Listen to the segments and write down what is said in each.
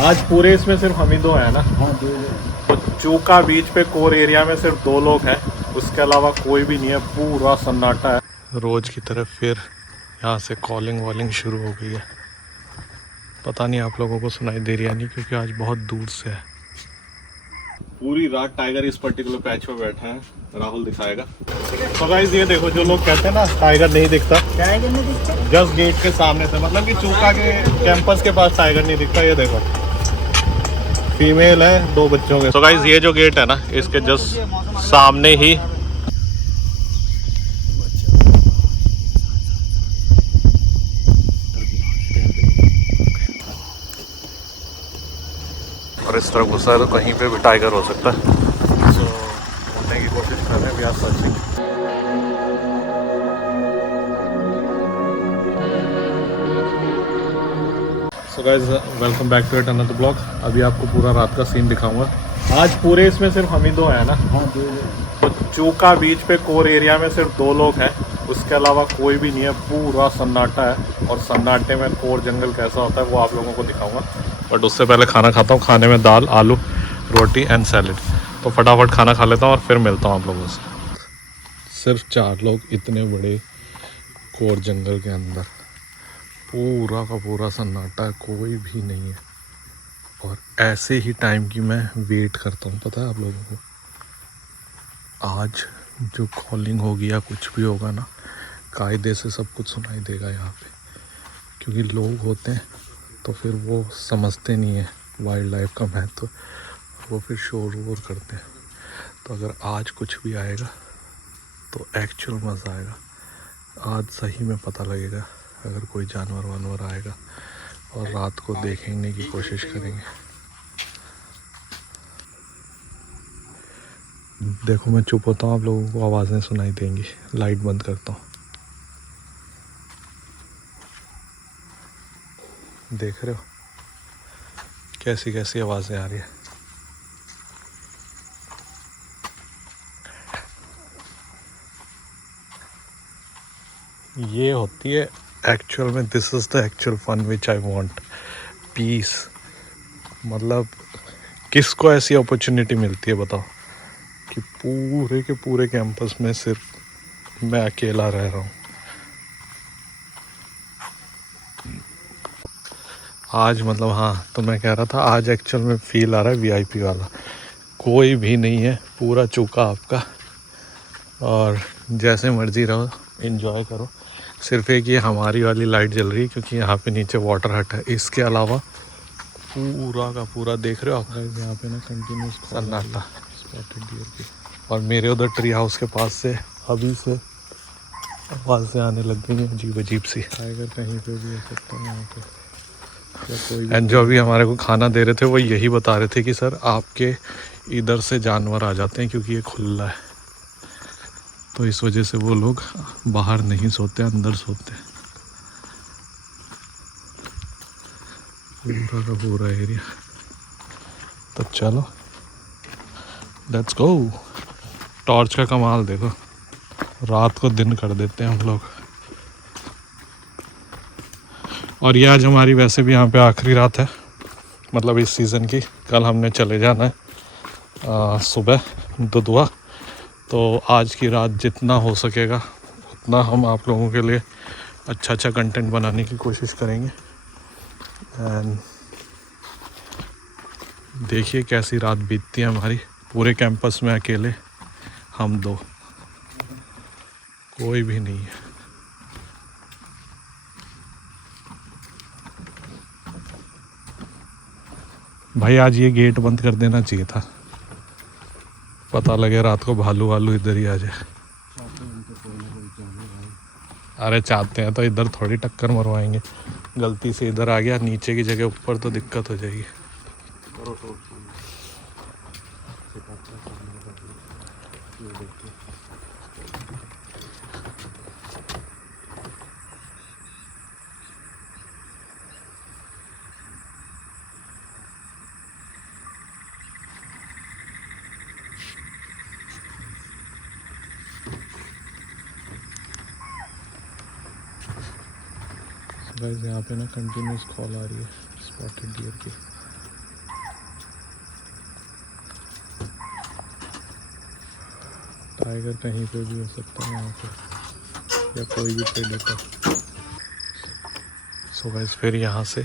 आज पूरे इसमें सिर्फ हम ही दो हैं ना। हाँ दो। तो चूका बीच पे कोर एरिया में सिर्फ दो लोग हैं, उसके अलावा कोई भी नहीं है, पूरा सन्नाटा है। रोज की तरफ फिर यहाँ से कॉलिंग वॉलिंग शुरू हो गई है। पता नहीं आप लोगों को सुनाई दे रही है नहीं, क्योंकि आज बहुत दूर से है। पूरी रात टाइगर इस पर्टिकुलर पैच पे बैठे हैं, राहुल दिखाएगा। तो गाइस ये देखो, जो लोग कहते हैं ना टाइगर नहीं दिखता, जस्ट गेट के सामने से, मतलब कि चूका के कैंपस के पास टाइगर नहीं दिखता। ये देखो फीमेल है, दो बच्चों के। तो गाइस ये जो गेट है ना, इसके जस्ट सामने ही और इस तरह घुसा है तो कहीं पे भी टाइगर हो सकता है। सो ढूंढने की कोशिश कर रहे हैं, we are searching. So guys welcome back to yet another blog. अभी आपको पूरा रात का सीन दिखाऊंगा। आज पूरे इसमें सिर्फ हम ही दो हैं ना। हाँ दो। तो चूका बीच पे कोर एरिया में सिर्फ दो लोग हैं, उसके अलावा कोई भी नहीं है, पूरा सन्नाटा है। और सन्नाटे में कोर जंगल कैसा होता है वो आप लोगों को दिखाऊंगा, बट उससे पहले खाना खाता हूँ। खाने में दाल, आलू, रोटी एंड सैलेड। तो फटाफट खाना खा लेता हूँ और फिर मिलता हूँ आप लोगों से। सिर्फ 4 लोग इतने बड़े कोर जंगल के अंदर, पूरा का पूरा सन्नाटा है, कोई भी नहीं है। और ऐसे ही टाइम की मैं वेट करता हूँ, पता है आप लोगों को। आज जो कॉलिंग होगी या कुछ भी होगा ना, कायदे से सब कुछ सुनाई देगा यहाँ पे, क्योंकि लोग होते हैं तो फिर वो समझते नहीं है वाइल्ड लाइफ का महत्व, वो फिर शोर वोर करते हैं। तो अगर आज कुछ भी आएगा तो एक्चुअल मज़ा आएगा। आज सही में पता लगेगा अगर कोई जानवर वानवर आएगा, और रात को देखने की कोशिश करेंगे। देखो मैं चुप होता हूँ, आप लोगों को आवाज़ें सुनाई देंगी। लाइट बंद करता हूँ, देख रहे हो कैसी कैसी आवाज़ें आ रही है। ये होती है एक्चुअल में, this is the actual fun which I want, peace. मतलब किसको ऐसी अपॉर्चुनिटी मिलती है बताओ, कि पूरे के पूरे कैंपस में सिर्फ मैं अकेला रह रहा हूँ। आज मतलब हाँ, तो मैं कह रहा था आज एक्चुअल में फील आ रहा है वीआईपी वाला। कोई भी नहीं है, पूरा चूका आपका, और जैसे मर्जी रहो, एंजॉय करो। सिर्फ एक ये हमारी वाली लाइट जल रही है क्योंकि यहाँ पे नीचे वाटर हट है, इसके अलावा पूरा का पूरा देख रहे हो आप यहाँ पे ना कंटिन्यूस सन्नाटा स्पॉटेड डियर की। और मेरे उधर ट्री हाउस के पास से अभी से आवाज़ें आने लग गई हैं अजीब अजीब सी। टाइगर कहीं पे भी हो सकता है यहाँ पे। एंड जो अभी हमारे को खाना दे रहे थे वो यही बता रहे थे कि सर आपके इधर से जानवर आ जाते हैं क्योंकि ये खुला है, तो इस वजह से वो लोग बाहर नहीं सोते, अंदर सोते हैं। पूरा का पूरा एरिया। तो चलो लेट्स गो। टॉर्च का कमाल देखो, रात को दिन कर देते हैं हम लोग। और ये आज हमारी वैसे भी यहाँ पे आखिरी रात है, मतलब इस सीज़न की। कल हमने चले जाना है सुबह दुधवा। तो आज की रात जितना हो सकेगा उतना हम आप लोगों के लिए अच्छा अच्छा कंटेंट बनाने की कोशिश करेंगे। एंड देखिए कैसी रात बीतती है हमारी, पूरे कैंपस में अकेले हम दो, कोई भी नहीं है। भाई आज ये गेट बंद कर देना चाहिए था, पता लगे रात को भालू वालू इधर ही आ जाए। अरे चाहते हैं तो इधर थोड़ी टक्कर मरवाएंगे, गलती से इधर आ गया नीचे की जगह ऊपर तो दिक्कत हो जाएगी। गाइस यहाँ पे ना कंटिन्यूस कॉल आ रही है स्पॉटेड डियर की। टाइगर कहीं पे भी हो सकता है यहाँ पे, या कोई भी प्रेडेटर। सो गाइस फिर यहाँ से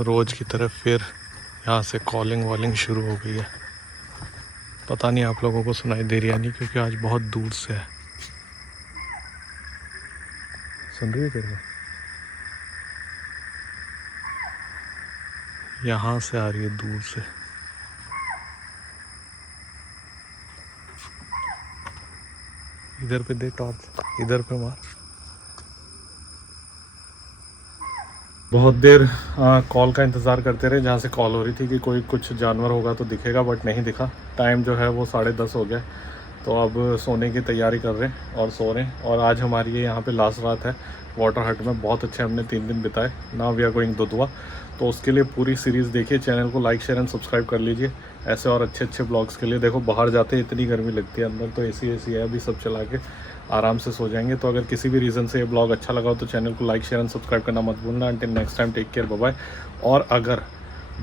रोज़ की तरफ फिर यहाँ से कॉलिंग वॉलिंग शुरू हो गई है। पता नहीं आप लोगों को सुनाई दे रही है नहीं, क्योंकि आज बहुत दूर से है। सुन रही है तेरे को? यहाँ से आ रही है दूर से। इधर पे दे टॉर्च, इधर पे मार। बहुत देर कॉल का इंतज़ार करते रहे, जहाँ से कॉल हो रही थी कि कोई कुछ जानवर होगा तो दिखेगा, बट नहीं दिखा। टाइम जो है वो 10:30 हो गया, तो अब सोने की तैयारी कर रहे हैं और सो रहे हैं। और आज हमारी ये यहाँ पे लास्ट रात है वाटर हट में। बहुत अच्छे हमने 3 दिन बिताए। Now we are going Dudhwa. तो उसके लिए पूरी सीरीज़ देखिए, चैनल को लाइक शेयर एंड सब्सक्राइब कर लीजिए ऐसे और अच्छे अच्छे ब्लॉग्स के लिए। देखो बाहर जाते इतनी गर्मी लगती है, अंदर तो एसी है, अभी सब चला के आराम से सो जाएंगे। तो अगर किसी भी रीज़न से ये ब्लॉग अच्छा लगा हो तो चैनल को लाइक शेयर एंड सब्सक्राइब करना मत भूलना। Until next time, take care, bye bye. और अगर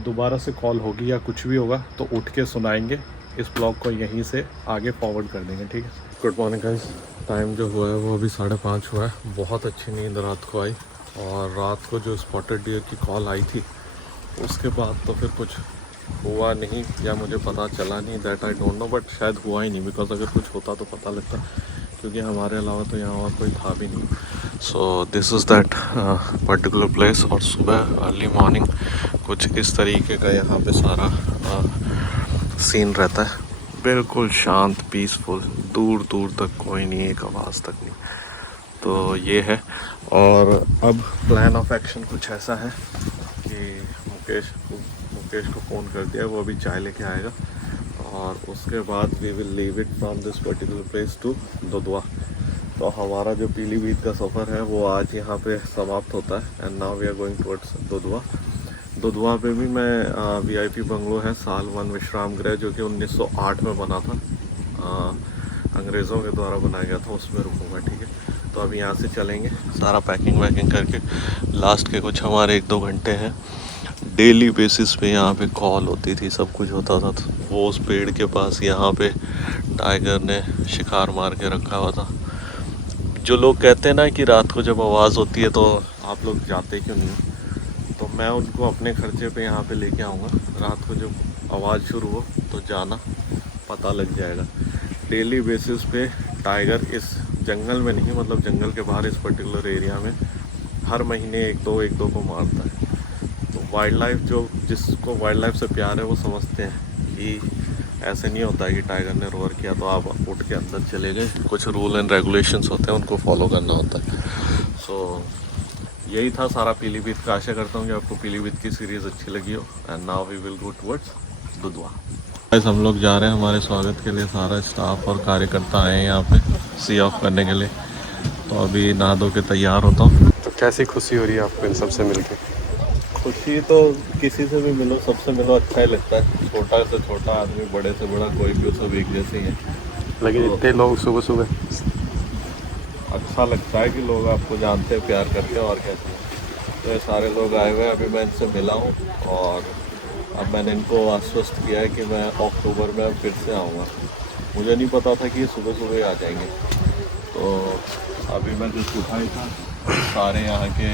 दोबारा से कॉल होगी या कुछ भी होगा तो उठ के सुनाएंगे। इस ब्लॉग को यहीं से आगे फॉरवर्ड कर देंगे, ठीक है। Good morning guys. टाइम जो हुआ है वो अभी 5:30 हुआ है। बहुत अच्छी नींद रात को आई, और रात को जो स्पॉटेड डियर की कॉल आई थी उसके बाद तो फिर कुछ हुआ नहीं, या मुझे पता चला नहीं, that I don't know. But शायद हुआ ही नहीं, बिकॉज अगर कुछ होता तो पता लगता, क्योंकि हमारे अलावा तो यहाँ और कोई था भी नहीं। So this is that particular place. और सुबह अर्ली मॉर्निंग कुछ इस तरीके का यहाँ पे सारा सीन रहता है, बिल्कुल शांत, पीसफुल, दूर दूर तक कोई नहीं, एक आवाज़ तक नहीं। तो ये है। और अब प्लान ऑफ एक्शन कुछ ऐसा है कि मुकेश को फ़ोन कर दिया, वो अभी चाय लेके आएगा, और उसके बाद we will leave it from this particular place to Dudhwa. तो हमारा जो पीलीभीत का सफ़र है वो आज यहाँ पे समाप्त होता है। And now we are going towards Dudhwa. Dudhwa पे भी मैं वीआईपी बंगलो है साल 1 विश्राम गृह, जो कि 1908 में बना था, अंग्रेज़ों के द्वारा बनाया गया था, उसमें रुकूंगा, ठीक है। तो अभी यहाँ से चलेंगे सारा पैकिंग वैकिंग करके। लास्ट के कुछ हमारे 1-2 घंटे हैं। डेली बेसिस पे यहाँ पे कॉल होती थी, सब कुछ होता था। तो वो उस पेड़ के पास यहाँ पे टाइगर ने शिकार मार के रखा हुआ था। जो लोग कहते हैं ना कि रात को जब आवाज़ होती है तो आप लोग जाते क्यों नहीं, तो मैं उनको अपने खर्चे पे यहाँ पे लेके आऊँगा। रात को जब आवाज़ शुरू हो तो जाना, पता लग जाएगा। डेली बेसिस पे टाइगर इस जंगल में नहीं, मतलब जंगल के बाहर इस पर्टिकुलर एरिया में हर महीने एक दो को मारता है। तो वाइल्ड लाइफ, जो जिसको वाइल्ड लाइफ से प्यार है वो समझते हैं कि ऐसे नहीं होता है कि टाइगर ने रोअर किया तो आप उठ के अंदर चले गए। कुछ रूल एंड रेगुलेशंस होते हैं, उनको फॉलो करना होता है। सो यही था सारा पीलीभीत का। आशा करता हूँ कि आपको पीलीभीत की सीरीज़ अच्छी लगी हो। And now we will go towards Dudhwa. हम लोग जा रहे हैं, हमारे स्वागत के लिए सारा स्टाफ और कार्यकर्ता आए हैं यहाँ पे सी ऑफ करने के लिए। तो अभी नहा धो के तैयार होता हूँ। तो कैसी खुशी हो रही है आपको इन सबसे मिलके? खुशी तो किसी से भी मिलो, सबसे मिलो, अच्छा ही लगता है। छोटा से छोटा आदमी, बड़े से बड़ा, कोई भी, सब एक जैसे ही है। लेकिन तो इतने लोग सुबह सुबह, अच्छा लगता है कि लोग आपको जानते हैं, प्यार करते हैं, और कहते हैं। तो ये सारे लोग आए हुए हैं, अभी मैं इनसे मिला हूँ, और अब मैंने इनको आश्वस्त किया है कि मैं अक्टूबर में फिर से आऊँगा। मुझे नहीं पता था कि ये सुबह सुबह आ जाएंगे। तो अभी मैं जो उठा ही था, सारे यहाँ के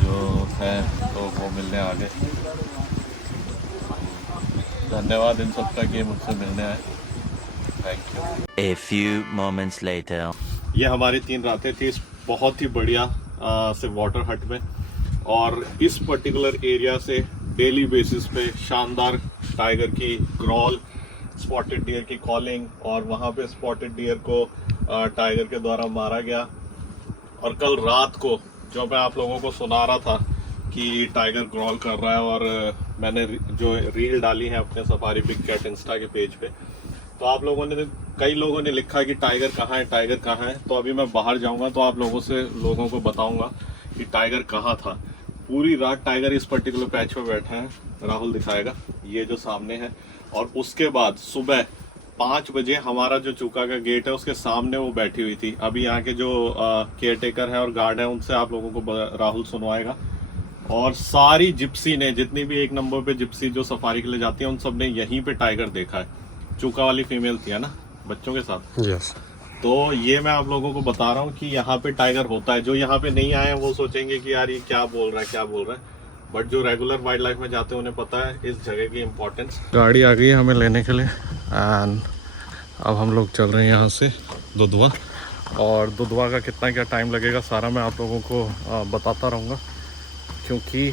जो हैं तो वो मिलने आ गए। धन्यवाद इन सब का कि मुझसे मिलने आए। Thank you. A few moments later. ये हमारी 3 रातें थी इस बहुत ही बढ़िया से वाटर हट में, और इस पर्टिकुलर एरिया से डेली बेसिस पे शानदार टाइगर की ग्रॉल, स्पॉटेड डियर की कॉलिंग, और वहाँ पे स्पॉटेड डियर को टाइगर के द्वारा मारा गया। और कल रात को जो मैं आप लोगों को सुना रहा था कि टाइगर ग्रॉल कर रहा है, और मैंने जो रील डाली है अपने सफारी बिग कैट इंस्टा के पेज पे, तो आप लोगों ने, कई लोगों ने लिखा कि टाइगर कहाँ है, टाइगर कहाँ है। तो अभी मैं बाहर जाऊंगा तो आप लोगों को बताऊंगा कि टाइगर कहाँ था। पूरी रात टाइगर इस पर्टिकुलर पैच पे बैठा है, राहुल दिखाएगा, ये जो सामने है। और उसके बाद सुबह 5 बजे हमारा जो चूका का गेट है उसके सामने वो बैठी हुई थी। अभी यहाँ के जो केयर टेकर है और गार्ड है उनसे आप लोगों को राहुल सुनवाएगा। और सारी जिप्सी ने, जितनी भी 1 नंबर पे जिप्सी जो सफारी के लिए जाती है, उन सब ने यहीं पे टाइगर देखा है। चूका वाली फीमेल थी, है ना, बच्चों के साथ। यस। तो ये मैं आप लोगों को बता रहा हूँ कि यहाँ पे टाइगर होता है। जो यहाँ पे नहीं आए हैं वो सोचेंगे कि यार ये क्या बोल रहा है, बट जो रेगुलर वाइल्ड लाइफ में जाते हैं उन्हें पता है इस जगह की इम्पोर्टेंस। गाड़ी आ गई है हमें लेने के लिए एंड अब हम लोग चल रहे हैं यहाँ से दुधवा। और दुधवा का कितना क्या टाइम लगेगा सारा मैं आप लोगों को बताता रहूँगा, क्योंकि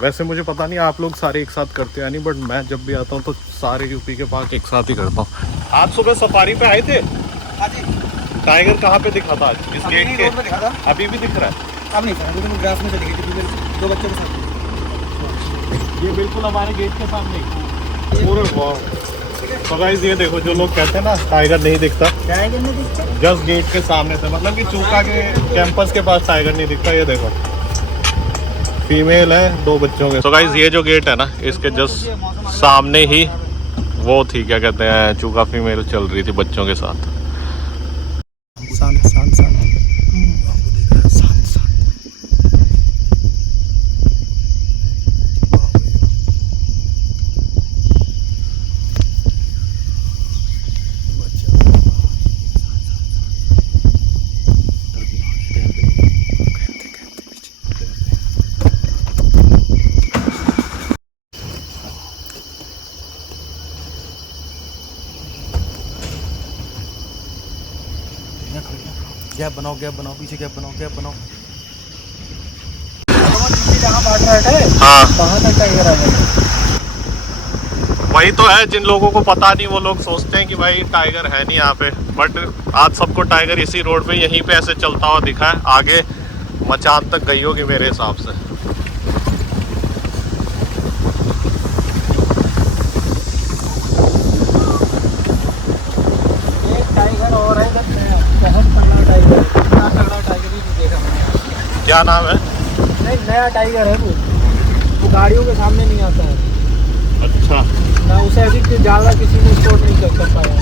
वैसे मुझे पता नहीं आप लोग सारे एक साथ करते हैं नहीं, बट मैं जब भी आता हूँ तो सारे यूपी के पार्क एक साथ ही करता हूँ। आज सुबह सफारी पे आए थे। हाँ जी। टाइगर कहाँ पे दिखा था आज? इस गेट के रोड में दिखा था। अभी भी दिख रहा है? अब नहीं सर, अभी तो ग्रास में चली गई थी दो बच्चों के साथ। ये बिल्कुल हमारे गेट के सामने पूरे वाह। तो गाइस ये देखो, जो लोग कहते हैं ना टाइगर नहीं दिखता, टाइगर नहीं दिखता, जस्ट गेट के सामने से, मतलब कि चूका के कैंपस के पास टाइगर नहीं दिखता। ये देखो फीमेल है 2 बच्चों के। तो गाइस ये जो गेट है ना इसके जस्ट सामने ही वो थी, क्या कहते हैं, चूका फीमेल चल रही थी बच्चों के साथ। शांत शांत शांत आपको देख रहा है, शांत शांत। गैप बनाओ, पीछे गैप बनाओ। जहाँ बाट रहा है हाँ वहाँ तक टाइगर आ गया। वही तो है, जिन लोगों को पता नहीं वो लोग सोचते हैं कि भाई टाइगर है नहीं यहाँ पे, बट आज सबको टाइगर इसी रोड पे यहीं पे ऐसे चलता हुआ दिखा है। आगे मचान तक गई होगी मेरे हिसाब से। एक टाइगर और है इधर, बहुत तगड़ा टाइगर, इतना तगड़ा टाइगर ही नहीं देखा मैंने। क्या नाम है? नहीं, नया टाइगर है वो गाड़ियों के सामने नहीं आता है अच्छा, ना, उसे अभी ज़्यादा किसी ने स्पॉट नहीं कर पाया।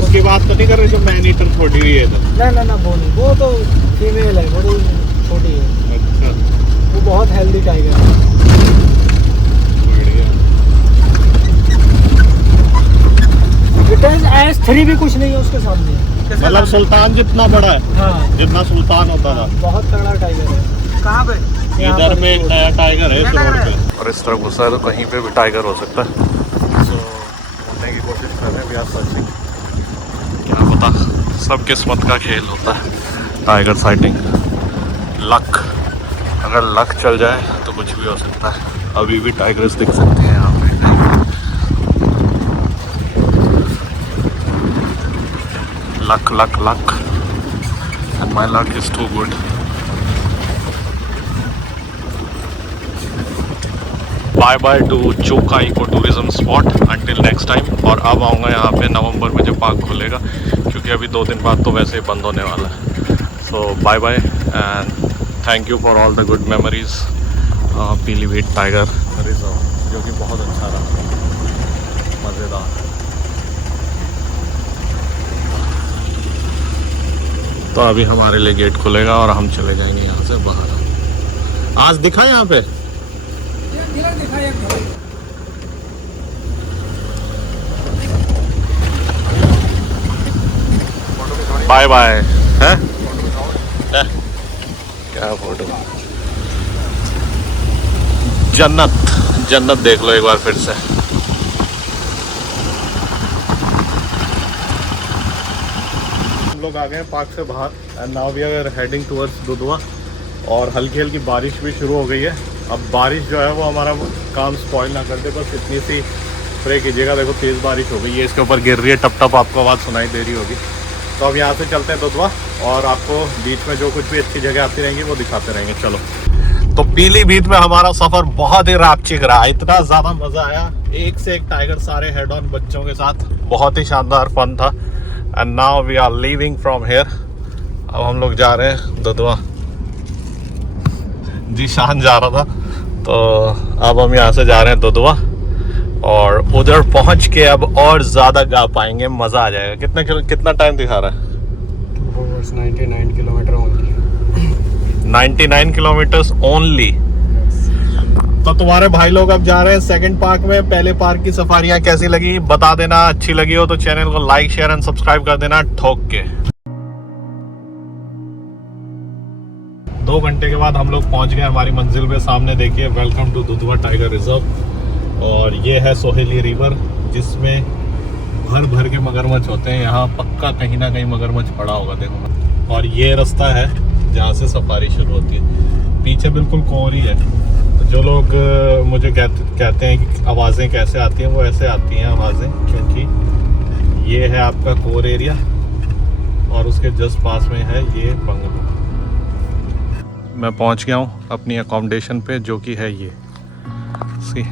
उसकी बात तो नहीं कर रहे जो मैन ईटर छोड़ी हुई है तो? ना वो नहीं, वो तो फीमेल है, बड़ी छोटी है। अच्छा, वो बहुत हेल्दी टाइगर है। बढ़िया। S3 भी कुछ नहीं है उसके सामने। मतलब सुल्तान जितना बड़ा है, हाँ, जितना सुल्तान होता था। बहुत तगड़ा टाइगर है। कहाँ पे? इधर में एक नया टाइगर है इस रोड पे, और इस तरफ घुसा है तो कहीं पे भी टाइगर हो सकता है। तो ढूंढने की कोशिश कर रहे हैं, वी आर सर्चिंग। क्या पता, सब किस्मत का खेल होता है टाइगर साइटिंग। लक, अगर लक चल जाए तो कुछ भी हो सकता है। अभी भी टाइगर्स दिख सकते हैं यहाँ पे। Luck and my luck is too good. Bye bye to Chuka eco tourism spot until next time. और अब आऊँगा यहाँ पे नवंबर में जब पार्क खुलेगा, क्योंकि अभी 2 दिन बाद तो वैसे ही बंद होने वाला है। So bye bye and thank you for all the good memories. Pilibhit tiger reserve, जो कि बहुत अच्छा रहा, मज़ेदार। तो अभी हमारे लिए गेट खुलेगा और हम चले जाएंगे यहाँ से बाहर। आज दिखा यहाँ पे बाय बाय है क्या फोटो। जन्नत देख लो एक बार फिर से। हम लोग आ गए हैं पार्क से बाहर and now we are heading towards Dudhwa. और हल्की हल्की बारिश भी शुरू हो गई है। अब बारिश जो है वो हमारा काम स्पॉइल ना कर दे, बस इतनी सी स्प्रे कीजिएगा। देखो तेज़ बारिश हो गई है, इसके ऊपर गिर रही है, टप टप आपको आवाज़ सुनाई दे रही होगी। तो अब यहाँ से चलते हैं दुधवा और आपको बीच में जो कुछ भी अच्छी जगह आती रहेंगी वो दिखाते रहेंगे। चलो। तो पीलीभीत में हमारा सफ़र बहुत ही रापचिक रहा, इतना ज़्यादा मज़ा आया, एक से एक टाइगर सारे हेड ऑन बच्चों के साथ, बहुत ही शानदार फन था। And now we are leaving from here. अब हम लोग जा रहे हैं दुधवा। जी शान जा रहा था, तो अब हम यहाँ से जा रहे हैं दुधवा और उधर पहुँच के अब और ज़्यादा गा पाएंगे, मज़ा आ जाएगा। कितना टाइम दिखा रहा है? 99 किलोमीटर ओनली। 99 kilometres only. तो तुम्हारे भाई लोग अब जा रहे हैं सेकंड पार्क में। पहले पार्क की सफारियां कैसी लगी बता देना, अच्छी लगी हो तो चैनल को लाइक शेयर एंड सब्सक्राइब कर देना ठोक के। 2 घंटे के बाद हम लोग पहुंच गए हमारी मंजिल पे। सामने देखिए welcome to Dudhwa tiger reserve, और ये है सोहेली रिवर जिसमें भर भर के मगरमच्छ होते हैं। यहाँ पक्का कहीं ना कहीं मगरमच्छ पड़ा होगा, देखो। और ये रास्ता है जहाँ से सफारी शुरू होती है। पीछे बिल्कुल कोहरी है, तो जो लोग मुझे कहते हैं कि आवाज़ें कैसे आती हैं, वो ऐसे आती हैं आवाज़ें, क्योंकि ये है आपका कोर एरिया और उसके जस्ट पास में है ये बंगलो। मैं पहुंच गया हूं अपनी अकोमोडेशन पे, जो कि है ये सी